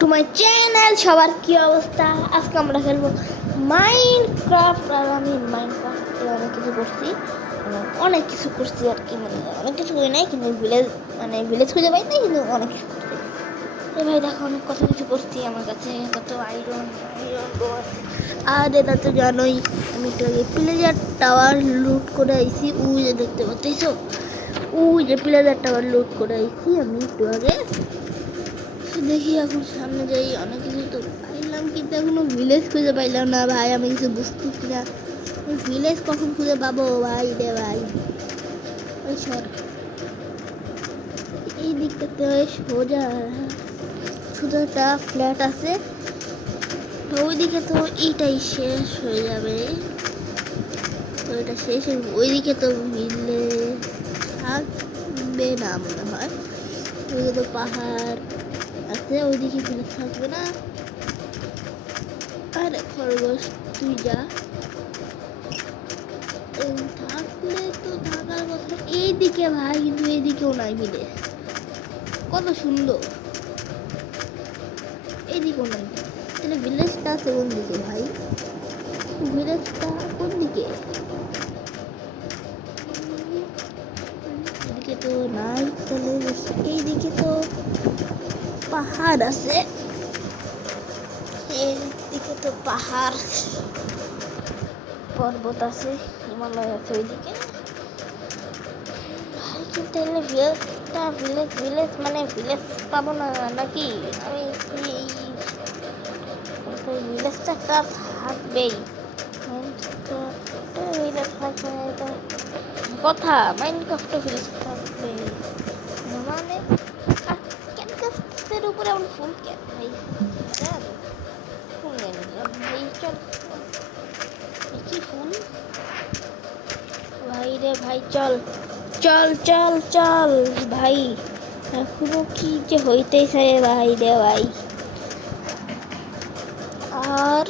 To my channel. সবার কি অবস্থা? আজকে আমরা খেলবো মাইনক্রাফট। আর আমি মাইনক্রাফটে অনেক কিছু করছি আর কি, মানে অনেক কিছু করি নাই, কিন্তু ভিলেজ খুঁজে পাই নাই, কিন্তু অনেক কিছু করছি। ভাই দেখো, আমি কত কিছু করছি। আমার কাছে কত আয়রন আছে। আর এটা তো জানোই, আমি একটু আগে প্লেজার টাওয়ার লুট করে আইছি। ওই যে দেখতে পাচ্ছ, ওই যে প্লেজার টাওয়ার লুট করে আইছি আমি একটু আগে। দেখি এখন সামনে যাই, অনেক কিছু তো পাইলাম, কিন্তু এখনো ভিলেজ খুঁজে পাইলাম না ভাই। আমি কিছু বুঝতেছি না, ভিলেজ কখন খুঁজে পাবো ভাই রে ভাই। ওই সর, এই দিকটাতে সোজা শুধু একটা ফ্ল্যাট আছে, তো ওইদিকে তো এইটাই শেষ হয়ে যাবে। তো এটা শেষ, ওইদিকে তো ভিলেজ থাকবে না মনে হয়। ওইদিকে তো পাহাড় আছে, ওইদিকে ভিলেজ থাকবে না। আরে খরগোশ, তুই যা, থাকলে তো থাকার কথা এইদিকে ভাই, কিন্তু এইদিকেও নাই ভিলেজ। কত সুন্দর, এইদিকেও নাই। তাহলে ভিলেজটা আছে কোন দিকে ভাই? ভিলেজটা কোন দিকে? এদিকে তো নাই, তাহলে এইদিকে তো পাহাড় আছে, এইদিকে তো পাহাড় পর্বত আছে, হিমালয় আছে ওইদিকে ভাই। কিন্তু তাহলে ভিলেজ মানে ভিলেজ পাবো না নাকি? আমি ভিলেজটা একটা থাকবেই, ভিলেজ থাকবে এটা কথা। মাইনক্রাফট ভিলেজ থাকবে মানে, আর ক্যানভাসের উপরে আমার ফুল ক্যান ভাই, ফুল ভাই। চল, কি ফুল ভাই রে ভাই, চল চল চল চল ভাই। এখনো কি যে হইতেছে ভাই রে ভাই। আর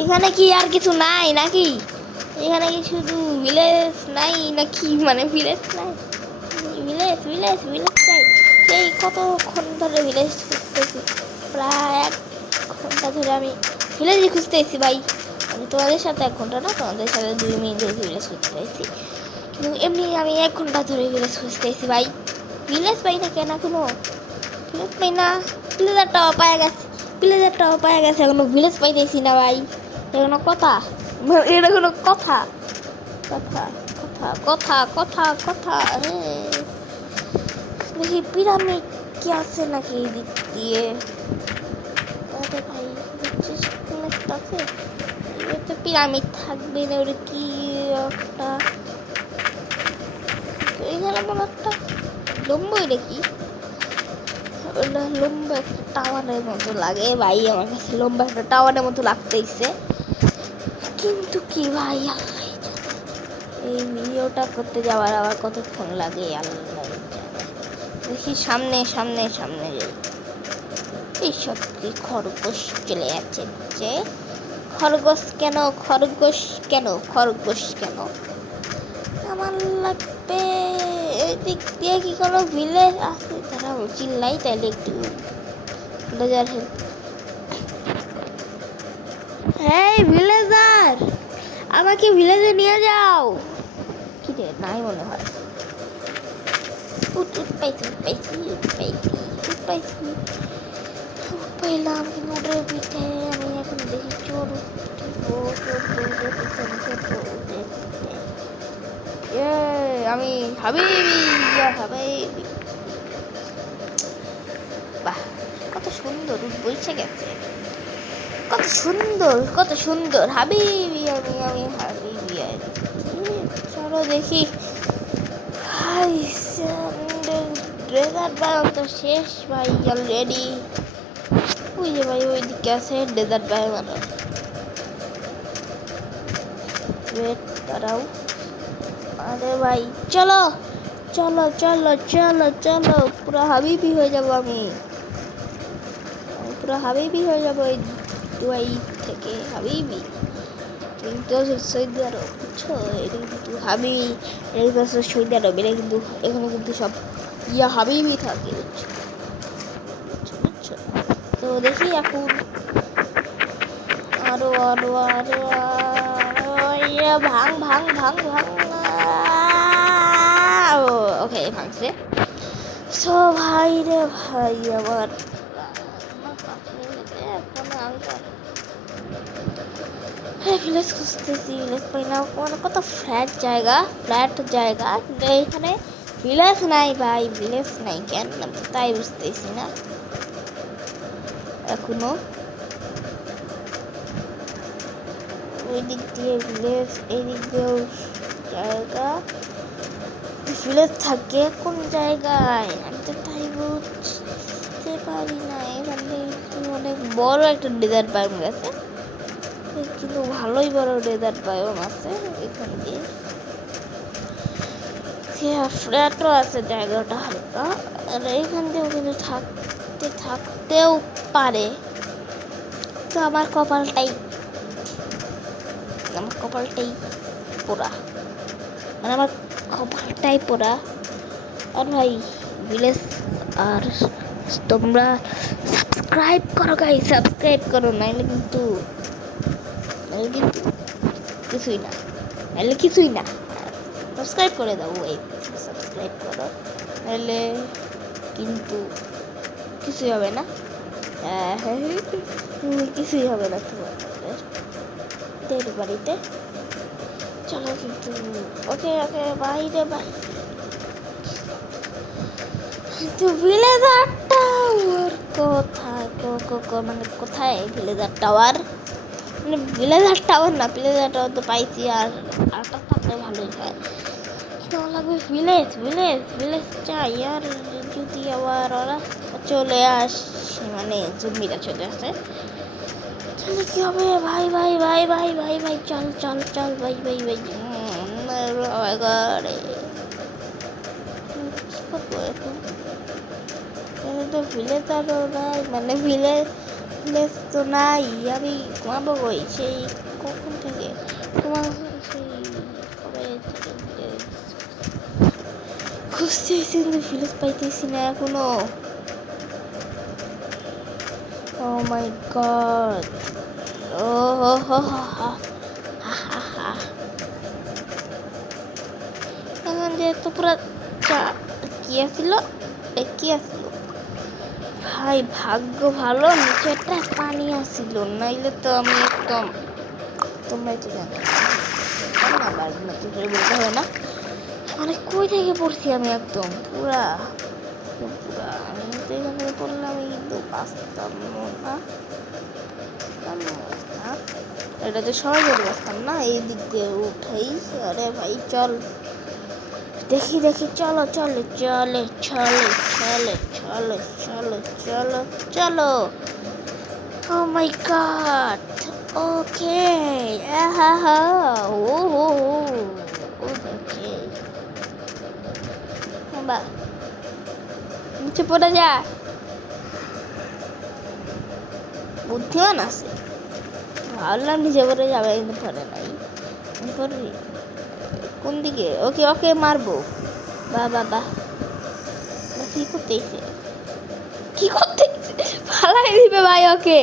এখানে কি আর কিছু নাই নাকি? এখানে কি শুধু ভিলেজ নাই নাকি? মানে ভিলেজ নাই, ভিলেজ চাই। সেই কতক্ষণ ধরে ভিলেজ খুঁজতেছি, প্রায় 1 ঘন্টা ধরে আমি ভিলেজই খুঁজতেছি ভাই। আমি তোমাদের সাথে 1 ঘন্টা না, তোমাদের সাথে 2 মিনিট ধরে ভিলেজ খুঁজতেছি, কিন্তু এমনি আমি 1 ঘন্টা ধরে ভিলেজ খুঁজতেছি ভাই। ভিলেজ পাই না কেন এখনো? ভিলেজ পাই না। প্লেজারটাও পাওয়া গেছে, এখনো ভিলেজ পাইতেছি না ভাই। এখনো কথা, এটা কোনো কথা? কথা কথা কথা কথা দেখি পিরামিড কি আছে নাকি এই দিক দিয়ে? আরে ভাই, আছে, তো পিরামিড থাকবে না, ওটা কি একটা এখানে মনে একটা লম্বা, এটা কি? ওটা লম্বা একটা টাওয়ারের মতো লাগে ভাই, আমার কাছে লম্বা একটা টাওয়ারের মতো লাগতেইছে। কিন্তু কি ভাই, আল্লাহ এই ভিডিওটা করতে যাওয়ার আবার কতক্ষণ লাগে আল্লাহ। দেখি সামনে যাই। এই সব কি খরগোশ চলে যাচ্ছে যে? খরগোশ কেন আমার লাগবে? এদিক দিয়ে কি কোনো ভিলেজ আছে? তারা চিল্লাই, তাইলে একটু ভিলেজার হেল্প। এই ভিলেজার, আমাকে ভিলেজে নিয়ে যাও। কি রে, নাই মনে হয়। পাইলাম, কিন্তু ওটার পিঠে আমি এখন দেখি চোর আমি হাবিবি। বাহ, কত সুন্দর বইছে গেছে, কত সুন্দর হাবিবি। আমি হাবিবি। চলো দেখি। ডেজার্ট বায়োম তো শেষ ভাই অলরেডি। ওই যে ভাই ওই দিকে আছে ডেজার্ট বায়োম। ওয়েট দাঁড়াও, আরে ভাই চলো পুরো হাবিবি হয়ে যাবো আমি পুরো হাবিবি হয়ে যাবো এই দুবাই থেকে হাবিবি। কিন্তু সৌদি আরব, বুঝছো? এটা কিন্তু হাবিবি, এটা কিন্তু সৌদি আরব, এটা কিন্তু এখানে কিন্তু সব হাবিবি থাকে, বুঝছো? তো দেখি এখন আরো আরো আরো আরো ভাঙ ভাঙ ভাঙ ভাঙ। ওকে ভাঙছে। সো ভাই রে ভাই আবার ভিলেজ খুঁজতেছি, ভিলেজ পাই না। কত ফ্ল্যাট জায়গা কিন্তু এখানে ভিলেজ নাই ভাই, ভিলেজ নাই কেন তাই বুঝতেছি না এখনো। ওই দিক দিয়ে ভিলেজ, এই দিক দিয়েও জায়গা, ভিলেজ থাকে কোন জায়গায় আমি তো তাই বুঝতে পারি না। এখানে অনেক বড় একটা ডেজার্ট বায়োম গেছে, কিন্তু ভালোই বড় ডেজার্ট বায়োম আছে এখান দিয়ে। ফ্ল্যাটও আছে জায়গাটা হালকা, আর এইখান দিয়েও কিন্তু থাকতেও পারে। তো আমার কপালটাই পোড়া, মানে আমার কপালটাই পোড়া। আর ভাই ভিলেজ, আর তোমরা সাবস্ক্রাইব করো গাই, সাবস্ক্রাইব করো, নাইলে কিন্তু কিছুই না। সাবস্ক্রাইব করে দাও, ওই সাবস্ক্রাইব করো, নাহলে কিন্তু কিছুই হবে না। কিছুই হবে না তোমাদের বাড়িতে। চলো কিন্তু ওকে বাই রে বাই। কিন্তু ভিলেজারটা কোথায়, মানে কোথায় ভিলেজার টাওয়ার? মানে ভিলেজার টাওয়ার না, ভিলেজার টাওয়ার তো পাইছি, আর আরেকটা থাকলে ভালোই হয়। লাগবে ভিলেজ চাই। আর যদি আবার ওরা চলে আসে, মানে জম্বিরা চলে আসে, তাহলে কি হবে? ভাই চল ভাই তো ভিলেজ আরও নাই, মানে ভিলেজ তো নাই। আমি ঘুমাবো কই সেই কখন থেকে, তোমার সেই কবে থেকে খুঁজতেছি, কিন্তু ভিলেজ পাইতেছি না এখনো। ও মাই গড, ও হো এখন যেহেতু পুরো কি আসছিল ভাই, ভাগ্য ভালো নিচেটা পানি আসছিল, নাইলে তো আমি একদম, তোমরাই তো জানো বলতে হবে না মানে কই থেকে পড়ছি আমি, একদম পুরা। আমি তো এখান থেকে পড়লাম, কিন্তু বাঁচতাম না, এটা তো সহজে বাঁচতাম না। এই দিক দিয়ে উঠেই, আরে ভাই চল দেখি চলো। ও মাই গড, ওকে, ওকে, বাহ, নিচে পড়ে যা, বুদ্ধিমান আছে। ভাবলাম নিচে পড়ে যাবে, কিন্তু পড়ে নাই। পড়বি কোন দিকে? ওকে মারবো। বাহ কি করতে ফালাই দিবে ভাই ওকে।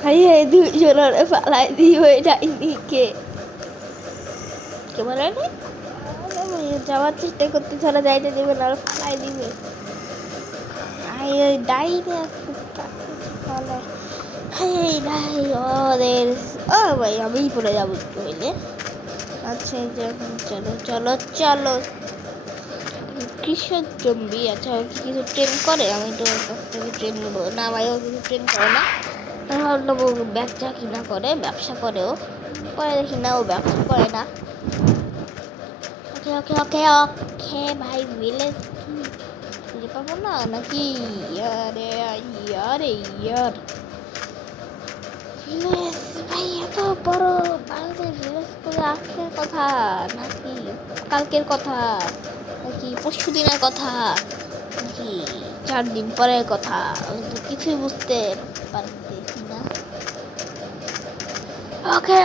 ভাই দুইজনের ফালাই দিবে, ডাইনিকে কে বলে যাওয়ার চেষ্টা করতে, ছাড়া যাইতে দিবে না, ফালাই দিবে। ডাইনি ওদের, ও ভাই আমিই পড়ে যাবো একটু হইলে। আচ্ছা এই যে এখন চলো কৃষক জম্বি। আচ্ছা ও কি কিছু ট্রেন করে? আমি তো ওর কাছ থেকে ট্রেন নেবো না ভাই, ও কিছু ট্রেন করে না। ভাবলাম ও ব্যবসা কিনা করে, ব্যবসা করে, ও করে দেখি না, ও ব্যবসা করে না। ওকে ভাই, ভিলেজ কি খুঁজে পাবো না নাকি? ইয়ার ভিলেজ ভাই এত বড়, বাংলাদেশ ভিলেজ করে আজকের কথা নাকি কালকের কথা, নাকি পরশু দিনের কথা, নাকি 4 দিন পরের কথা, কিছুই বুঝতে পারতেছি না। ওকে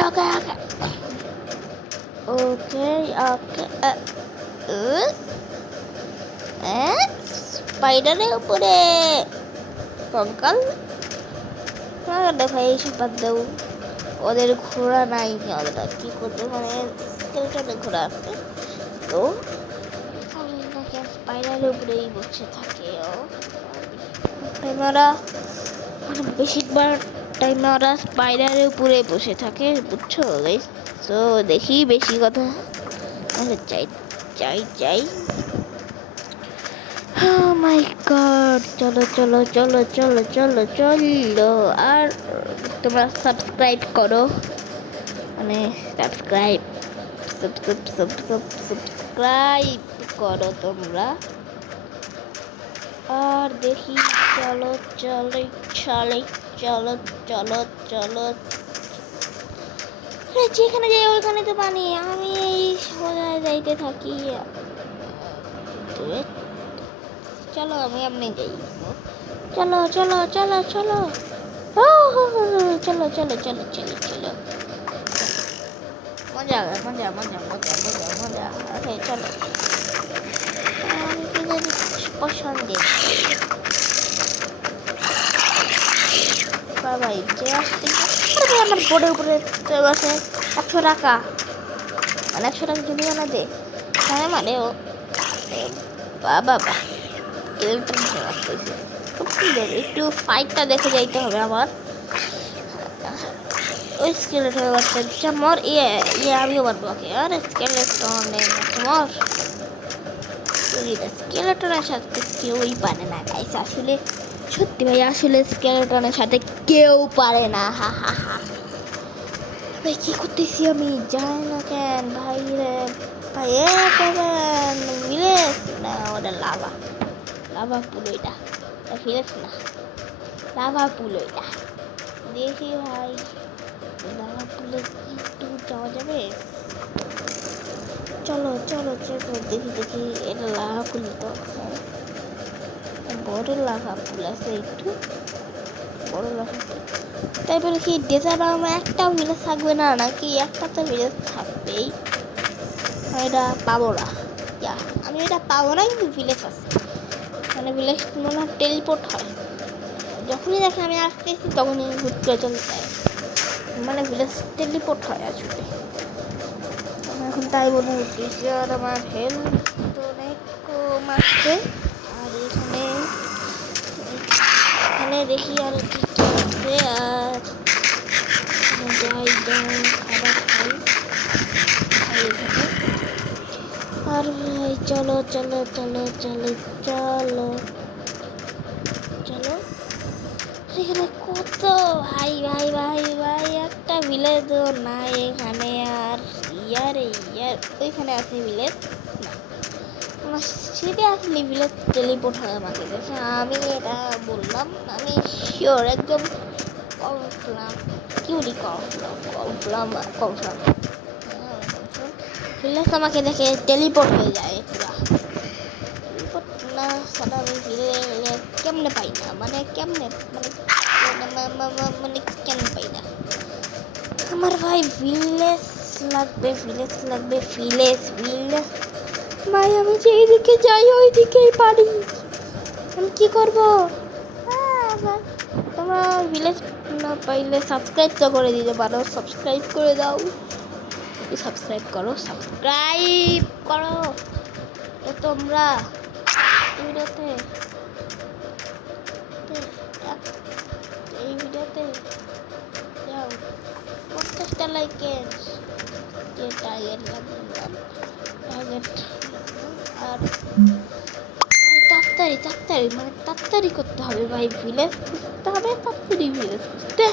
স্পাইডারের উপরে কঙ্কাল, দেখো এইসব বাদ দাও, ওদের ঘোড়া নাই, ওদের কি করবে, মানে স্কেলটনের ঘোড়া আছে তো স্পাইরালের উপরেই বসে থাকে ও। টাইমাররা মানে বেশিরভাগ টাইমাররা স্পাইরালের উপরে বসে থাকে, বুঝছো গাইস? তো দেখি বেশি কথা চাই চাই চাই। Oh my god, চলো চলো চলো চলো চলো চলো। আর তোমরা সাবস্ক্রাইব করো, মানে সাবস্ক্রাইব সাবস্ক্রাইব করো তোমরা। আর দেখি চলো চলো চলো চলো চলো চলো, যেখানে যাই ওইখানে তো পানি, আমি এই সোজা যাইতে থাকি। চলো আমি এমনি যাই, চলো চলো চলো চলো চলো চলো চলো চলো চলো, মজা মজা মজা মজা মজা মজা। ওকে চলো, আমি কি জানি পছন্দের ভাই যে আসতে আমার বোর্ডের উপরে আছে 100 টাকা, মানে 100 টাকা জমি না দে, হ্যাঁ মানে ও বাবা বা খুব সুন্দর। একটু ফাইটটা দেখে যাইতে হবে আমার। ওই স্কেলেটনের বাচ্চা মর, আমিও মারবো ওকে। আর স্কেলেটনের মর, স্কেলেটনের সাথে কেউই পারে না গাইস, আসলে সত্যি ভাই, আসলে স্কেলেটনের সাথে কেউ পারে না। হা হা হা ভাই, কি করতেছি আমি জানি না কেন ভাই রে ভাই। ভিলেজ না, ওটা লাভা, লাভা পুল, ওইটা ভিলেজ না, লাভা পুল ওইটা। দেখি ভাই লাভা পুলে একটু যাওয়া যাবে, চলো চলো চলো দেখি দেখি। এটা লাভা পুল তো, বড় লাভা পুল আছে, একটু বড় লাভা পুল। তাই বলে কি ডেজার্ট আমার একটা ভিলেজ থাকবে না নাকি? একটা তো ভিলেজ থাকবেই, এটা পাবো না, আমি এটা পাবো না, কিন্তু ভিলেজ আছে, মানে ভিলেজ মনে হয় টেলিপোর্ট হয়, যখনই দেখে আমি আসতেছি তখনই হুট করে চলে যায়, মানে ভিলেজ টেলিপোর্ট হয় আসলে। এখন তাই মনে হচ্ছে। আর আমার হেলথ তো অনেক কম আসছে। আর এখানে দেখি আর কি আছে। আর যাই যাই খাবার খাই এখানে। আর ভাই চলো চলো চলো চলো চলো চলো, এখানে কত ভাই ভাই ভাই ভাই, একটা ভিলেজ নাই এখানে। আর ইয়ার ওইখানে আছে ভিলেজ না, আমার সিটে আসলে ভিলেজ টেলিপোর্ট হয় আমাকে দেখে, আমি এটা বললাম, আমি শিওর একদম কনফার্ম, কিউরি কনফার্ম কনফার্ম কনফার্ম। ভিলেজ আমাকে দেখে টেলিপোর্ট হয়ে যায় পুরা, টেলিপোর্ট না ছাড়া আমি ভিলেজ কেমনে পাই না, মানে কেমনে, মানে মানে কেমনে পাই না। আমার ভাই ভিলেজ লাগবে, ভিলেজ লাগবে, ভিলেজ ভিলেজ ভাই। আমি যে এইদিকে যাই ওইদিকেই পারি, আমি কি করবো? তোমরা ভিলেজ না পাইলে সাবস্ক্রাইব তো করে দিতে পারো, সাবস্ক্রাইব করে দাও, সাবস্ক্রাইব করো, সাবস্ক্রাইব করো তোমরা ভিডিওতে, এই ভিডিওতে যাও 50টা লাইকের যে টার্গেট লাগলাম, টার্গেট। আর তাড়াতাড়ি তাড়াতাড়ি মানে তাড়াতাড়ি করতে হবে ভাই, ভিলেজ খুঁজতে হবে, তাড়াতাড়ি ভিলেজ খুঁজতে।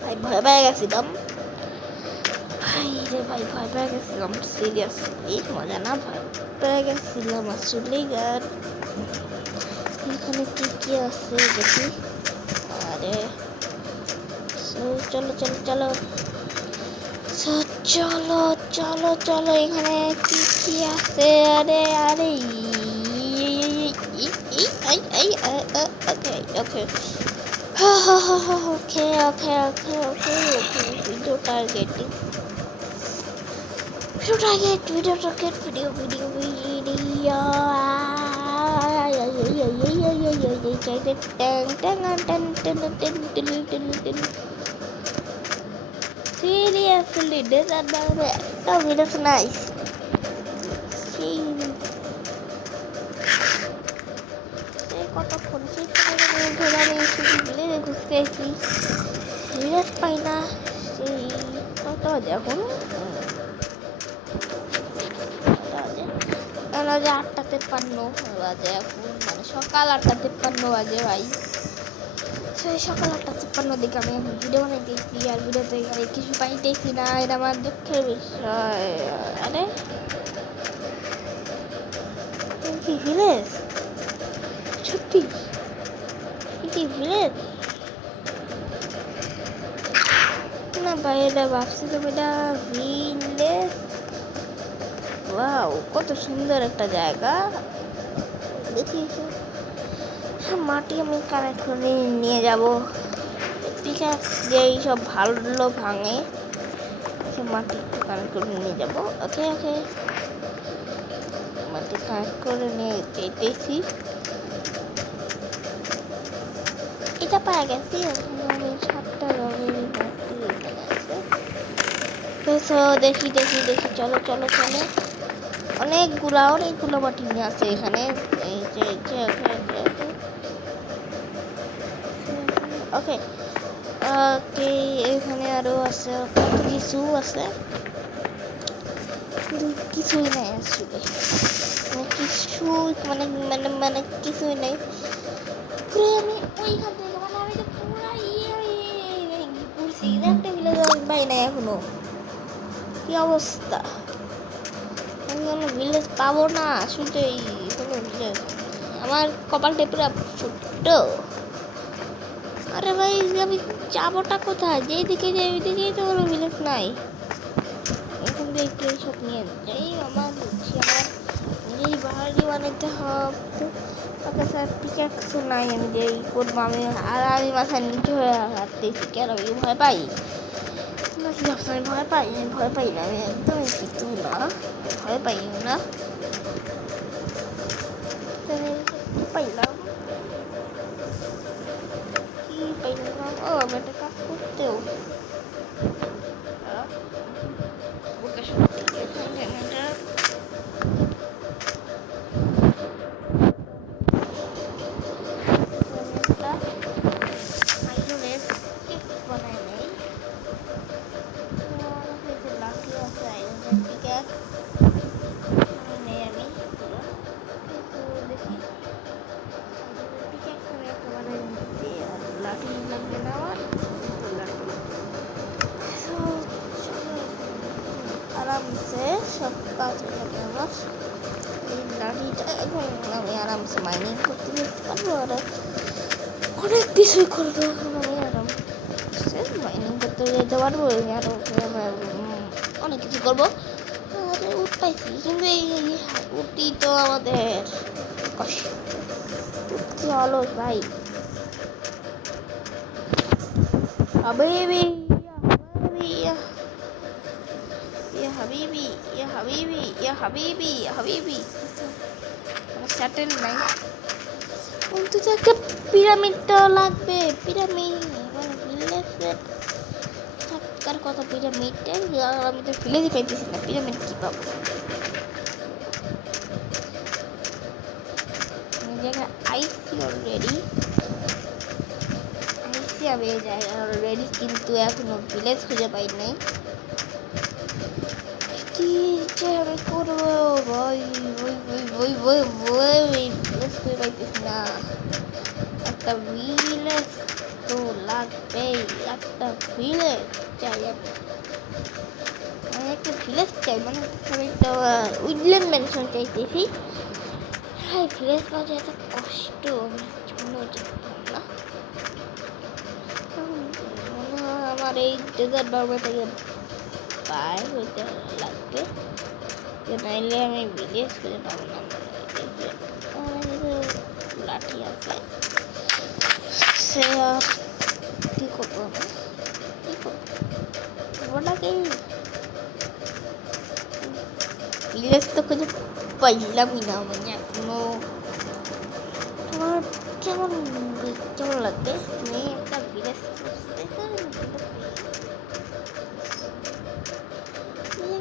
ভাই ভয় পেয়ে গেছিলাম ভাই রে ভাই, ভয় পেয়ে গেছিলাম সিরিয়াসলি, মজা না, ভয় পেয়ে গেছিলাম আসলে। আর এখানে কি কি আছে দেখি। আরে চলো চলো চলো চলো চলো চলো, এখানে কি কি আছে? আরে আরে okay okay okay okay okay okay okay, video targeting, video target, video target, video video video seriously desert বানাবে একটা ভিলেজ নাই। সেই কতক্ষণ ধরে আমি ভিলেজে ঘুরতে আছি, ভিলেজ পাই না। সেই কত বাজে এখন? বাজে 8:53 বাজে এখন, মানে সকাল 8:53 বাজে ভাই। সেই সকাল 8:53 দিকে আমি এখন ভিডিও বানাইতেছি, আর ভিডিওতে আমি কিছু পাইতেছি না, এটা আমার দুঃখের বিষয়। আরে কি ভিলেজ? সত্যি কি ভিলেজ? না ভাই, এটা ভাবছিলাম এটা ভিলেজ। ওয়াও, কত সুন্দর একটা জায়গা। দেখি মাটি আমি কানেক্ট করে নিয়ে যাব, ঠিক আছে? যে সব ভালো ভাঙে মাটি একটু কানেক্ট করে নিয়ে যাব। ওকে ওকে, মাটি কানেক্ট করে নিয়ে যেতেছি। এটা পাওয়া গেছি, আমি 7টা রঙের মাটি এখানে আছে। দেখি দেখি দেখি, চলো চলো চলো। অনেকগুলো মাটি নিয়ে আছে এখানে। এই যে ওকে ওকে, এখানে আরো আছে, কত কিছু আছে, কিছুই নাই আসলে, কিছু মানে মানে মানে কিছুই নাই। আমি ওইখান থেকে মানে আমি তো পুরা ঘুরছি, একটা ভিলেজ পাই নাই এখনো। কি অবস্থা, আমি কোনো ভিলেজ পাবো না আসলে, কোনো ভিলেজ আমার কপালটা পুরো ফুটো। আরে ভাই, আমি যাবোটা কোথায়? যেদিকে যাই ওইদিকেই তো কোনো ভিলেজ নাই। এখন দেখি সব নিয়ে যাই, আমার নিজেই বাড়ি বানাইতে হবে। ওকে স্যার, পিকাক্সও নাই, আমি যেই করবো আমি, আর আমি মাথায় নিচে হয়ে হাঁটতেছি। কেন আমি ভয় পাই নাকি? আমি ভয় পাই? আমি ভয় পাই না, আমি একদমই কিছু না, ভয় পাই না। পাইলাম কি পাইলাম? ও, আমি একটা কাজ করতেও আরামসে সব কাজ হয়ে যাবে আমার। এই লাঠিটা এখন আমি আরামসে মাইনিং করতে যেতে পারবো, আর অনেক কিছুই করবো এখন আমি আরামসে মাইনিং করতে যেতে পারবো, আরও অনেক কিছু করবো। আর উঠ পাইছি, কিন্তু এই উঠি তো আমাদের কষ্ট, উঠতে অলস ভাই। হাবিবি হাবিবি হাবিবি হাবিবি হাবিবি, স্যাটেল নাই, অন্তত একটা পিরামিডটাও লাগবে। পিরামিড মানে ভিলেজে থাকার কথা, পিরামিডটা আমি তো ভিলেজে পাইতেছি না, পিরামিড কি পাবো? জায়গায় আইসি অলরেডি, আমি এই জায়গায় অলরেডি, কিন্তু এখনো ভিলেজ খুঁজে পাই নাই। কি যে আমি করবো ভাই, ভিলেজ খুঁজে পাইতেছি না। একটা ভিলেজ তো লাগবেই, একটা ভিলেজ চাই আমি, একটা ভিলেজ চাই, মানে একটা উইডল্যান্ড ম্যানশন চাইতেছি। হ্যাঁ, ভিলেজ পাওয়া এত কষ্ট, আমি জন্য না। আমার এই ডেজার্ট বার্মা থেকে বাইরে হইতে লাগবে, নাইলে আমি ভিলেজ খুঁজে পাবো না। লাঠি আছে, সে আর কি করবো, কি করবো ওটাকেই। ভিলেজ তো খুঁজে পাইলামই না, মানে এখনো লাগবে আমি একটা ভিলেজ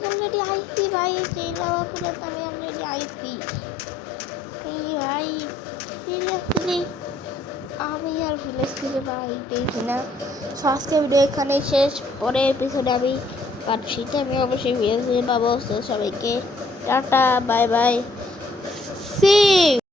অলরেডি আইসি ভাই সেই লাভা পুরাতে আমি অলরেডি আইসি এই ভাই সিরিয়াসলি আমি আর ভিলেজ খুঁজে পাইতেছি না। সো আজকে ভিডিও এখানেই শেষ, পরের এপিসোডে আমি পাচ্ছিতে আমি অবশ্যই ভিলেজ খুঁজে পাবো। সো সবাইকে টাটা বাই বাই সি